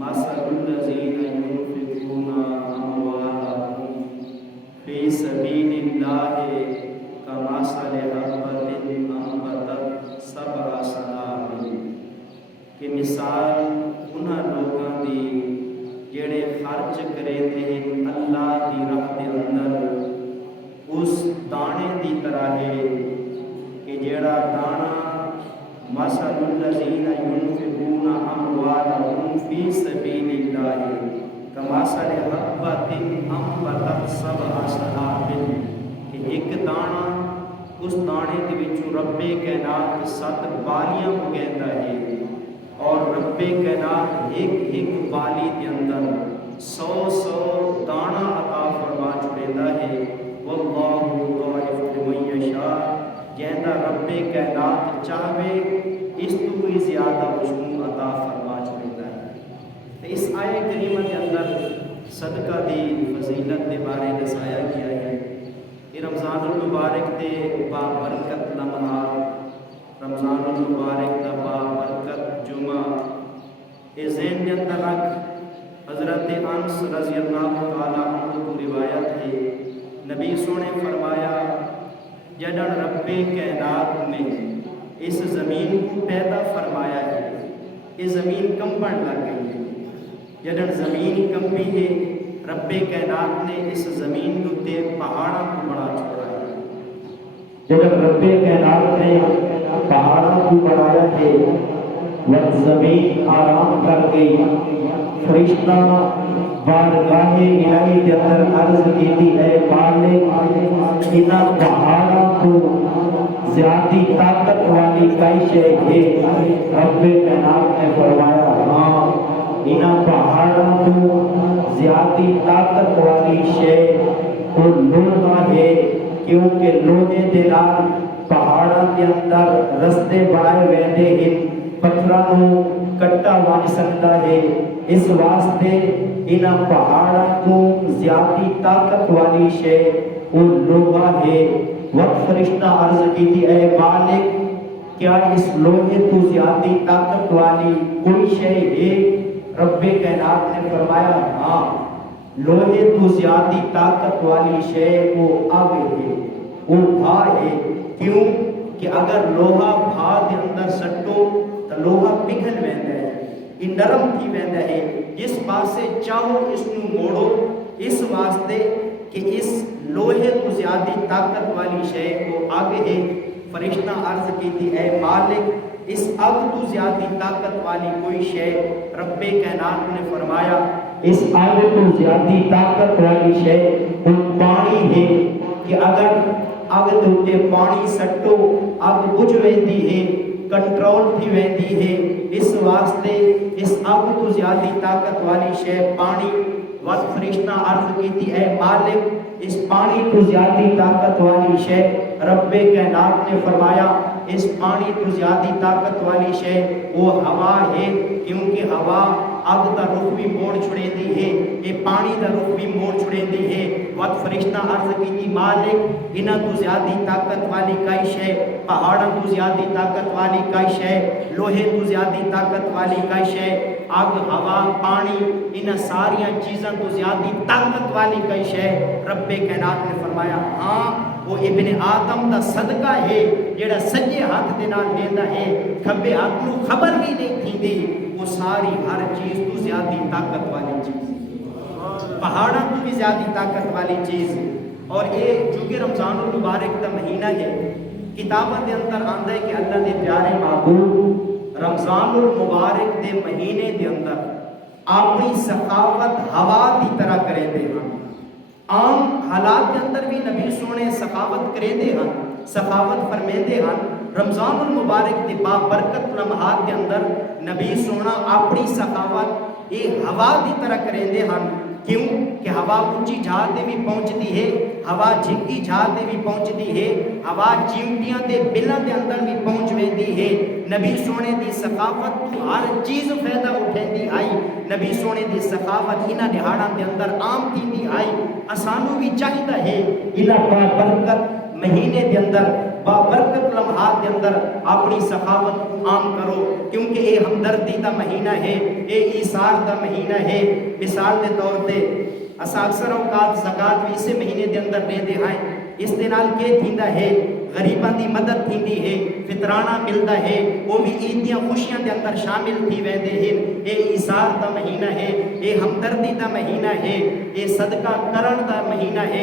مثل الذين ينفقون أموالهم في سبيل الله كمثل حبة أنبتت سبع سنابل کہ مثال انہاں لوگاں دی جڑے خرچ کرے تے اللہ دی راہ دے اندر اس دانے دی طرح ہے کہ جڑا دانا مثل الذین ينفقون اموالهم فی سبیل اللہ کمثل حبۃ انبتت سبع سنابل کہ ایک دانا اس دانے دے وچوں رب کائنات 7 بالیاں اگیندا ہے اور رب کائنات ایک بالی کے اندر 100 دانا عطا فرما چھڑیندا ہے واللہ یضاعف لمن یشاء جیندا رب کائنات چاہے اس تو بھی زیادہ مشمول عطا فرما چھڑیندا ہے۔ تو اس آیت کریمہ کے اندر صدقہ دی فضیلت کے بارے دسایا گیا ہے کہ رمضان المبارک دے بابرکت لمحات، رمضان المبارک دا بابرکت جمعہ اے ذہن کے اندر رکھ حضرت انس رضی اللہ تعالی عنہ کو روایت ہے نبی سونے فرمایا جدن رب کائنات نے اس زمین کو پیدا فرمایا ہے یہ زمین کمبن لگ گئی ہے، جدن زمین کمبی ہے رب کائنات نے اس زمین کو تے پہاڑاں کو بڑا چھوڑا ہے، جدن رب کائنات نے پہاڑوں کو بڑھایا ہے وقت زمین آرام کر گئی، فرشتہ بارگاہ الہی کے اندر عرض کی تھی اے مالک انہاں پہاڑوں کو زیادی طاقت والی کئی شے ہے، رب کائنات نے فرمایا ہاں انہاں پہاڑوں کو زیادی طاقت والی شے وہ لوہا ہے، کیونکہ لوہے دے نال پہاڑاں کے اندر رستے بائے ویندے ہیں، پتھراں نوں کٹا بن سکتا ہے، اس واسطے انہاں پہاڑاں کو زیادی طاقت والی شے وہ لوہا ہے۔ وقت فرشتہ عرض کی تھی اے مالک کیا اس لوہے تو زیادی طاقت والی کوئی شے ہے؟ رب کائنات نے فرمایا ہاں لوہے تو زیادی طاقت والی شے وہ آگ ہے، وہ بھا ہے، کیوں کہ اگر لوہا بھا دے اندر سٹو تو لوہا پگھل ویندا ہے، یہ نرم تھی ویندا ہے، جس پاسے چاہو اس نو موڑو، اس واسطے کہ اس لوہے تو زیادی طاقت والی شے کو آگ ہے۔ فرشتہ عرض کی تھی اے مالک اس آگ تو زیادی طاقت والی کوئی شے؟ رب کائنات نے فرمایا اس آگ تو زیادی طاقت والی شے وہ پانی ہے، کہ اگر آگ دے پانی سٹو آگ بجھ ویندی ہے، کنٹرول تھی ویندی ہے، اس واسطے اس آگ تو زیادی طاقت والی شے پانی۔ وقت فرشتہ عرض کی تھی اے مالک اس پانی تو زیادی طاقت والی شے؟ رب کائنات نے فرمایا اس پانی تو زیادی طاقت والی شے وہ ہوا ہے، کیونکہ ہوا آگ دا رخ بھی موڑ چھڑے دی ہے، یہ پانی دا رخ بھی موڑ چھڑے دی ہے۔ وقت فرشتہ عرض کی تھی مالک انہاں تو زیادی طاقت والی کئی شے، پہاڑاں تو زیادی طاقت والی کئی شے، لوہے تو زیادی طاقت والی کئی شے، آگ ہوا پانی انہاں ساریاں چیزاں تو زیادی طاقت والی کئی شے؟ رب کائنات نے فرمایا ہاں وہ ابن آدم دا صدقہ ہے جڑا سجے ہاتھ دے نال دیندا ہے، کھبے ہاتھ نوں خبر بھی نہیں تھیندی، وہ ساری ہر چیز تو زیادی طاقت والی چیز، پہاڑاں تو بھی زیادی طاقت والی چیز۔ اور یہ چونکہ رمضان المبارک دا مہینہ ہے، کتاباں دے اندر آندا ہے کہ اللہ دے پیارے محبوب رمضان المبارک دے مہینے دے اندر اپنی سخاوت ہوا دی طرح کریں دے ہیں، عام حالات کے اندر بھی نبی سونے سخاوت کریں دے ہیں، سخاوت فرمیں دے ہیں، رمضان المبارک دے بابرکت لمحات کے اندر نبی سونا اپنی سخاوت یہ ہوا دی طرح کریں دے ہیں، کیوں کہ ہوا اونچی جہاں دے بھی پہنچتی ہے، ہوا جھکی جہاں دے بھی پہنچتی ہے، ہوا چیمٹیاں دے بلوں دے اندر بھی پہنچ ویندی ہے، نبی سونے دی سخاوت تو ہر چیز فائدہ اٹھیندی آئی، نبی سونے دی سخاوت انہاں دہاڑاں دے اندر عام تھیندی آئی، اسانو بھی چاہیدا ہے انہاں بابرکت مہینے دے اندر بابرکت لمحات کے اندر اپنی سخاوت عام کرو، کیونکہ اے ہمدردی دا مہینہ ہے، اے ایثار دا مہینہ ہے۔ مثال دے طور تے اساں اکثر اوقات زکات بھی اسے مہینے دے اندر دے دے ہیں، اس دے نال کے تھیندا ہے غریباں دی مدد تھیندی ہے، فطرانہ ملدا ہے، وہ بھی عید دیاں خوشیاں دے اندر شامل تھی ویندے ہیں۔ اے ایثار دا مہینہ ہے، اے ہمدردی دا مہینہ ہے، اے صدقہ کرن دا مہینہ ہے۔